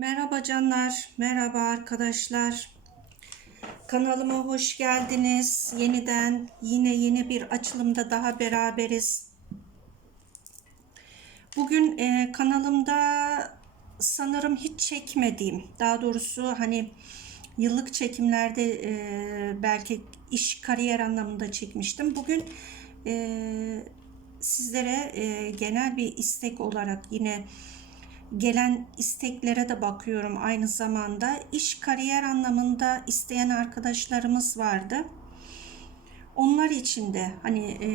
Merhaba canlar, merhaba arkadaşlar. Kanalıma hoş geldiniz. Yeniden yine yeni bir açılımda daha beraberiz. Bugün e, kanalımda sanırım hiç çekmediğim, daha doğrusu hani yıllık çekimlerde e, belki iş kariyer anlamında çekmiştim. Bugün e, sizlere e, genel bir istek olarak yine gelen isteklere de bakıyorum aynı zamanda. iş kariyer anlamında isteyen arkadaşlarımız vardı. Onlar için de hani e,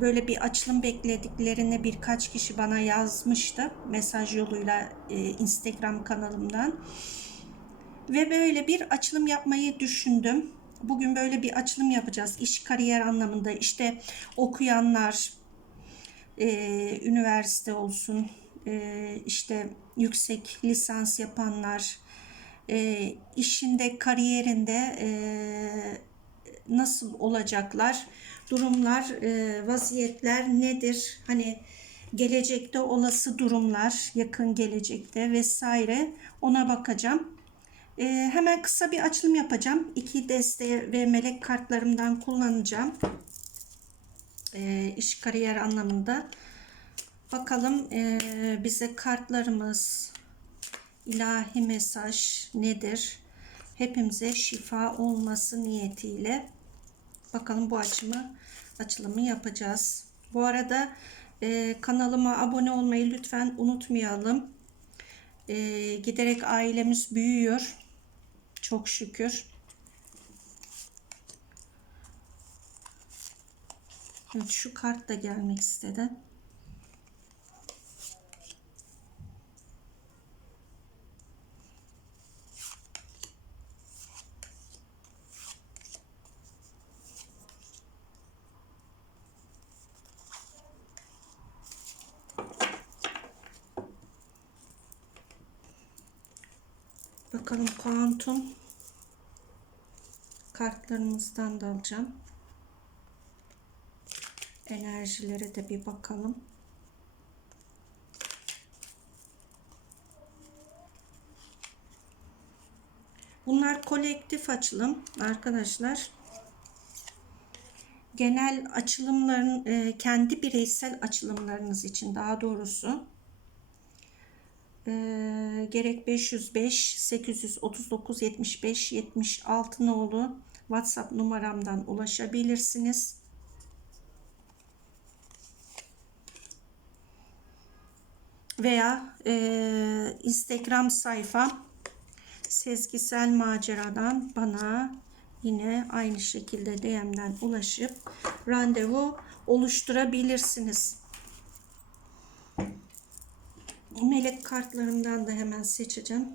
böyle bir açılım beklediklerini birkaç kişi bana yazmıştı mesaj yoluyla e, Instagram kanalımdan. Ve böyle bir açılım yapmayı düşündüm. Bugün böyle bir açılım yapacağız. iş kariyer anlamında işte okuyanlar, e, üniversite olsun, işte yüksek lisans yapanlar, e, işinde, kariyerinde e, nasıl olacaklar, durumlar, e, vaziyetler nedir? Hani gelecekte olası durumlar, yakın gelecekte vesaire ona bakacağım. E, hemen kısa bir açılım yapacağım. İki deste ve melek kartlarımdan kullanacağım. E, iş kariyer anlamında. Bakalım e, bize kartlarımız, ilahi mesaj nedir? Hepimize şifa olması niyetiyle bakalım bu açımı açılımı yapacağız. Bu arada e, kanalıma abone olmayı lütfen unutmayalım. E, giderek ailemiz büyüyor. Çok şükür. Evet şu kart da gelmek istedi. Bakalım kuantum kartlarımızdan da alacağım. Enerjilere de bir bakalım. Bunlar kolektif açılım arkadaşlar. Genel açılımların e, kendi bireysel açılımlarınız için daha doğrusu e, gerek 505 839 75 76 nolu WhatsApp numaramdan ulaşabilirsiniz. Veya e, Instagram sayfam Sezgisel Macera'dan bana yine aynı şekilde DM'den ulaşıp randevu oluşturabilirsiniz. Melek kartlarımdan da hemen seçeceğim.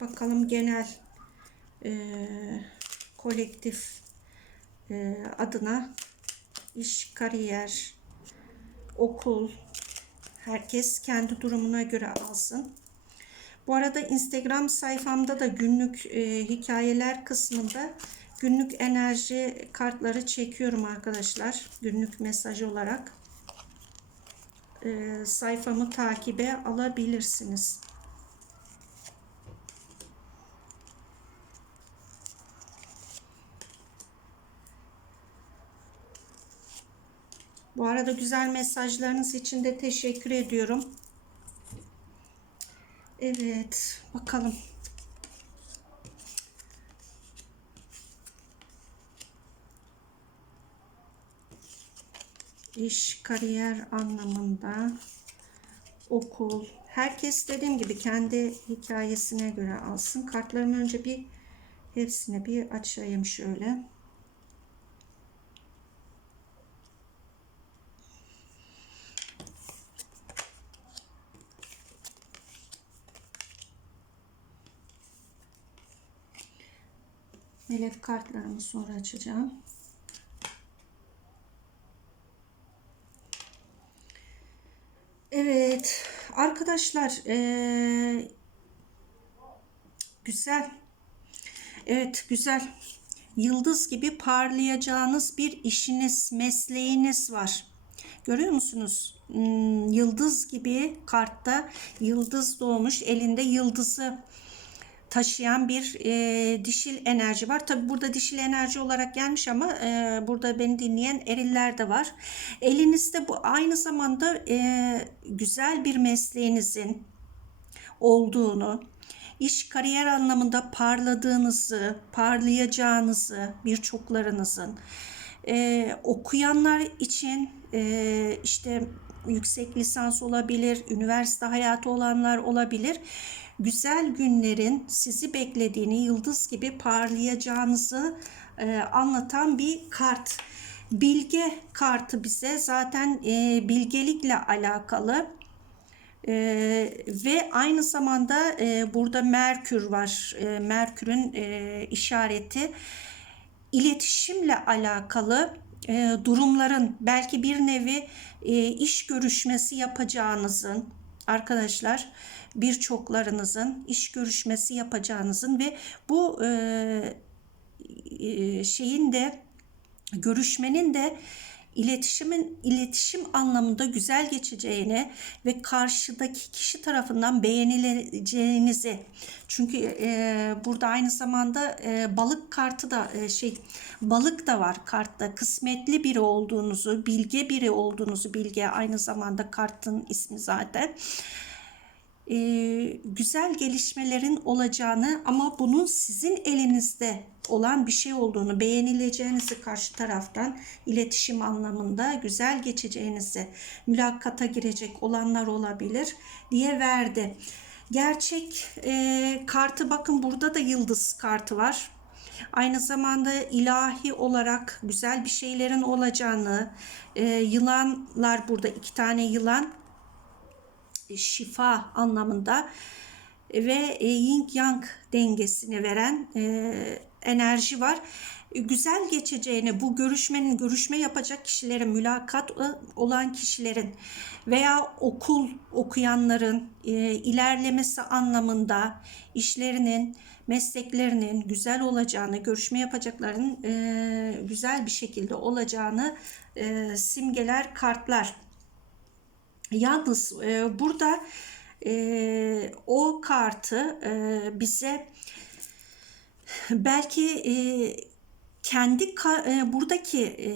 Bakalım genel e, kolektif e, adına iş, kariyer, okul herkes kendi durumuna göre alsın. Bu arada Instagram sayfamda da günlük e, hikayeler kısmında günlük enerji kartları çekiyorum arkadaşlar. Günlük mesaj olarak e, sayfamı takibe alabilirsiniz. Bu arada güzel mesajlarınız için de teşekkür ediyorum. Evet, bakalım. İş, kariyer anlamında, okul, herkes dediğim gibi kendi hikayesine göre alsın. Kartlarımı önce bir hepsini bir açayım şöyle. Melek kartlarımı sonra açacağım. Evet arkadaşlar ee, güzel evet güzel yıldız gibi parlayacağınız bir işiniz mesleğiniz var Görüyor musunuz? Hmm, yıldız gibi kartta yıldız doğmuş. Elinde yıldızı taşıyan bir e, dişil enerji var. Tabi burada dişil enerji olarak gelmiş ama e, burada beni dinleyen eriller de var. Elinizde bu aynı zamanda e, güzel bir mesleğinizin olduğunu, iş kariyer anlamında parladığınızı, parlayacağınızı birçoklarınızın e, okuyanlar için e, işte yüksek lisans olabilir, üniversite hayatı olanlar olabilir. Güzel günlerin sizi beklediğini, yıldız gibi parlayacağınızı e, anlatan bir kart. Bilge kartı bize zaten e, bilgelikle alakalı. Ee, ve aynı zamanda e, burada Merkür var. E, Merkür'ün e, işareti iletişimle alakalı e, durumların belki bir nevi e, iş görüşmesi yapacağınızın arkadaşlar birçoklarınızın iş görüşmesi yapacağınızın ve bu e, e, şeyin de görüşmenin de iletişimin iletişim anlamında güzel geçeceğini ve karşıdaki kişi tarafından beğenileceğinizi. Çünkü e, burada aynı zamanda e, balık kartı da e, şey balık da var kartta. Kısmetli biri olduğunuzu bilge biri olduğunuzu bilge aynı zamanda kartın ismi zaten e, güzel gelişmelerin olacağını ama bunun sizin elinizde olan bir şey olduğunu beğenileceğinizi karşı taraftan iletişim anlamında güzel geçeceğinizi mülakata girecek olanlar olabilir diye verdi. Gerçek e, kartı bakın burada da yıldız kartı var. Aynı zamanda ilahi olarak güzel bir şeylerin olacağını, e, yılanlar burada iki tane yılan şifa anlamında ve e, yin yang dengesini veren e, enerji var. Güzel geçeceğini bu görüşmenin görüşme yapacak kişilerin mülakat olan kişilerin veya okul okuyanların e, ilerlemesi anlamında işlerinin mesleklerinin güzel olacağını görüşme yapacakların güzel bir şekilde olacağını simgeler kartlar. Yalnız e, burada e, o kartı e, bize belki e, kendi e, buradaki e,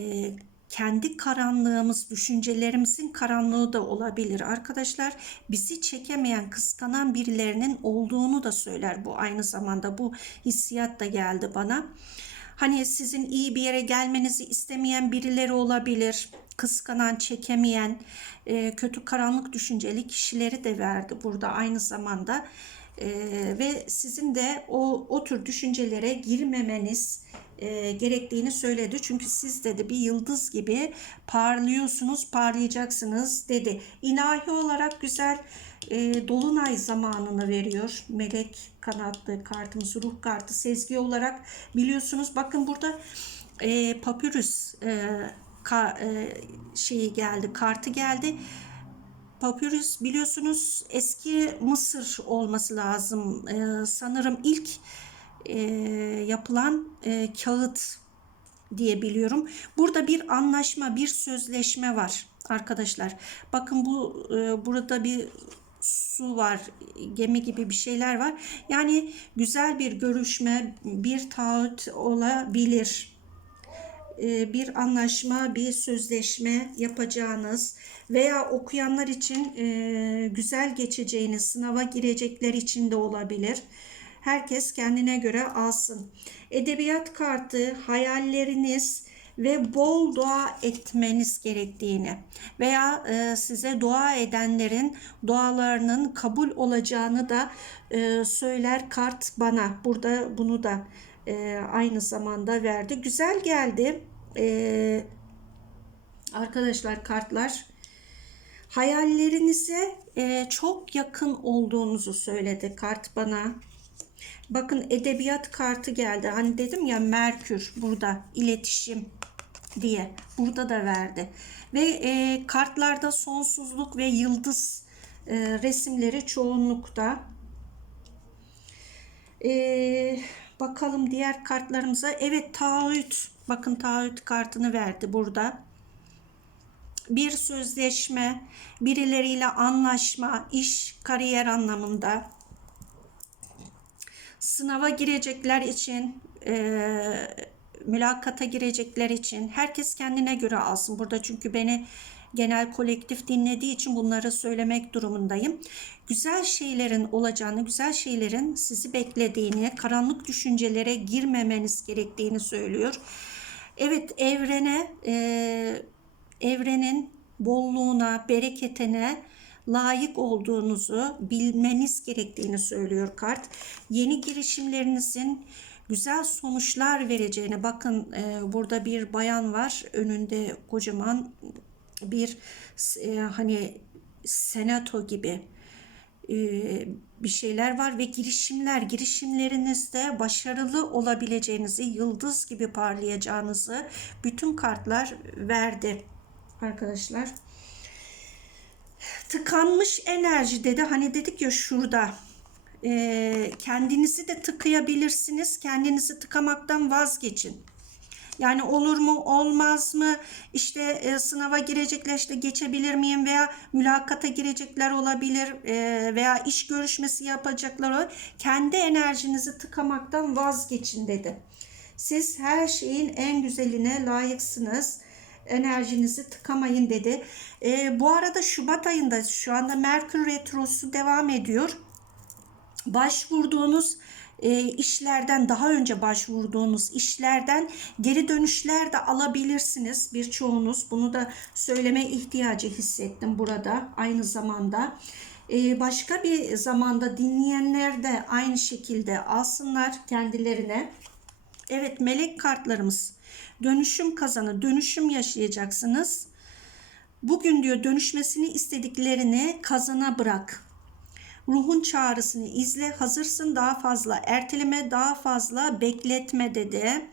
kendi karanlığımız, düşüncelerimizin karanlığı da olabilir. Arkadaşlar bizi çekemeyen, kıskanan birilerinin olduğunu da söyler bu aynı zamanda. Bu hissiyat da geldi bana. Hani sizin iyi bir yere gelmenizi istemeyen birileri olabilir. Kıskanan, çekemeyen, e, kötü karanlık düşünceli kişileri de verdi burada aynı zamanda. E, ve sizin de o, o tür düşüncelere girmemeniz e, gerektiğini söyledi. Çünkü siz dedi bir yıldız gibi parlıyorsunuz, parlayacaksınız dedi. İlahi olarak güzel e, dolunay zamanını veriyor. Melek kanatlı kartımız, ruh kartı, sezgi olarak biliyorsunuz. Bakın burada e, papyrus e, ka, e, şeyi geldi, kartı geldi. Papyrus biliyorsunuz eski Mısır olması lazım. E, sanırım ilk e, yapılan e, kağıt diye biliyorum. Burada bir anlaşma, bir sözleşme var arkadaşlar. Bakın bu e, burada bir su var, gemi gibi bir şeyler var. Yani güzel bir görüşme, bir taahhüt olabilir. E, bir anlaşma, bir sözleşme yapacağınız veya okuyanlar için e, güzel geçeceğiniz sınava girecekler için de olabilir. Herkes kendine göre alsın. Edebiyat kartı hayalleriniz ve bol dua etmeniz gerektiğini veya e, size dua edenlerin dualarının kabul olacağını da e, söyler kart bana. Burada bunu da e, aynı zamanda verdi. Güzel geldi. Arkadaşlar kartlar hayallerinize çok yakın olduğunuzu söyledi kart bana. Bakın edebiyat kartı geldi. Hani dedim ya Merkür burada iletişim diye burada da verdi. Ve e, kartlarda sonsuzluk ve yıldız e, resimleri çoğunlukta. E, bakalım diğer kartlarımıza. Evet taahhüt. Bakın taahhüt kartını verdi burada. bir sözleşme, birileriyle anlaşma, iş, kariyer anlamında sınava girecekler için, e, mülakata girecekler için herkes kendine göre alsın. Burada çünkü beni genel kolektif dinlediği için bunları söylemek durumundayım. Güzel şeylerin olacağını, güzel şeylerin sizi beklediğini, karanlık düşüncelere girmemeniz gerektiğini söylüyor. Evet evrene, e, evrenin bolluğuna, bereketine layık olduğunuzu bilmeniz gerektiğini söylüyor kart. Yeni girişimlerinizin güzel sonuçlar vereceğini bakın e, burada bir bayan var önünde kocaman bir e, hani senato gibi e, bir şeyler var ve girişimler girişimlerinizde başarılı olabileceğinizi yıldız gibi parlayacağınızı bütün kartlar verdi arkadaşlar tıkanmış enerji dedi. Hani dedik ya şurada e, kendinizi de tıkayabilirsiniz. Kendinizi tıkamaktan vazgeçin. Yani olur mu olmaz mı işte e, sınava girecekler işte geçebilir miyim veya mülakata girecekler olabilir e, veya iş görüşmesi yapacaklar olabilir. Kendi enerjinizi tıkamaktan vazgeçin dedi. Siz her şeyin en güzeline layıksınız enerjinizi tıkamayın dedi. E, bu arada Şubat ayında şu anda Merkür Retrosu devam ediyor. Başvurduğunuz e, işlerden daha önce başvurduğunuz işlerden geri dönüşler de alabilirsiniz birçoğunuz. Bunu da söyleme ihtiyacı hissettim burada aynı zamanda. E, başka bir zamanda dinleyenler de aynı şekilde alsınlar kendilerine. Evet melek kartlarımız dönüşüm kazanı, dönüşüm yaşayacaksınız. Bugün diyor dönüşmesini istediklerini kazana bırak. Ruhun çağrısını izle. Hazırsın daha fazla erteleme, daha fazla bekletme dedi.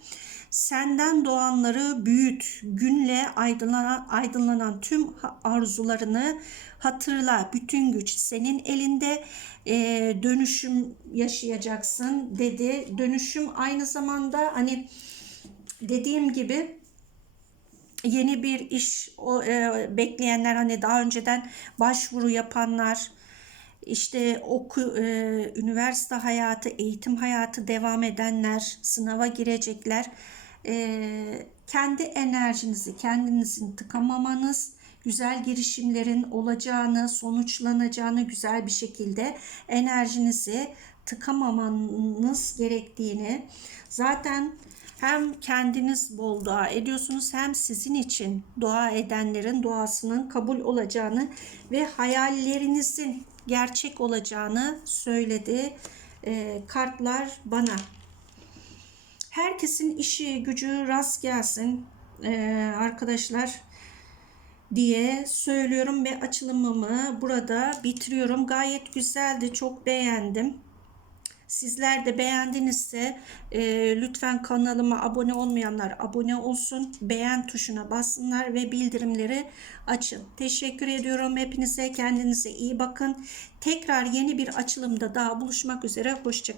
Senden doğanları büyüt. Günle aydınlanan, aydınlanan tüm arzularını hatırla. Bütün güç senin elinde. E, dönüşüm yaşayacaksın dedi. Dönüşüm aynı zamanda hani dediğim gibi yeni bir iş o, e, bekleyenler hani daha önceden başvuru yapanlar işte oku e, üniversite hayatı, eğitim hayatı devam edenler, sınava girecekler. E, kendi enerjinizi, kendinizin tıkamamanız, güzel girişimlerin olacağını, sonuçlanacağını güzel bir şekilde enerjinizi tıkamamanız gerektiğini zaten hem kendiniz bol dua ediyorsunuz hem sizin için dua edenlerin duasının kabul olacağını ve hayallerinizin gerçek olacağını söyledi e, kartlar bana. Herkesin işi gücü rast gelsin e, arkadaşlar diye söylüyorum ve açılımımı burada bitiriyorum. Gayet güzeldi, çok beğendim. Sizler de beğendinizse e, lütfen kanalıma abone olmayanlar abone olsun. Beğen tuşuna bassınlar ve bildirimleri açın. Teşekkür ediyorum hepinize. Kendinize iyi bakın. Tekrar yeni bir açılımda daha buluşmak üzere. Hoşçakalın.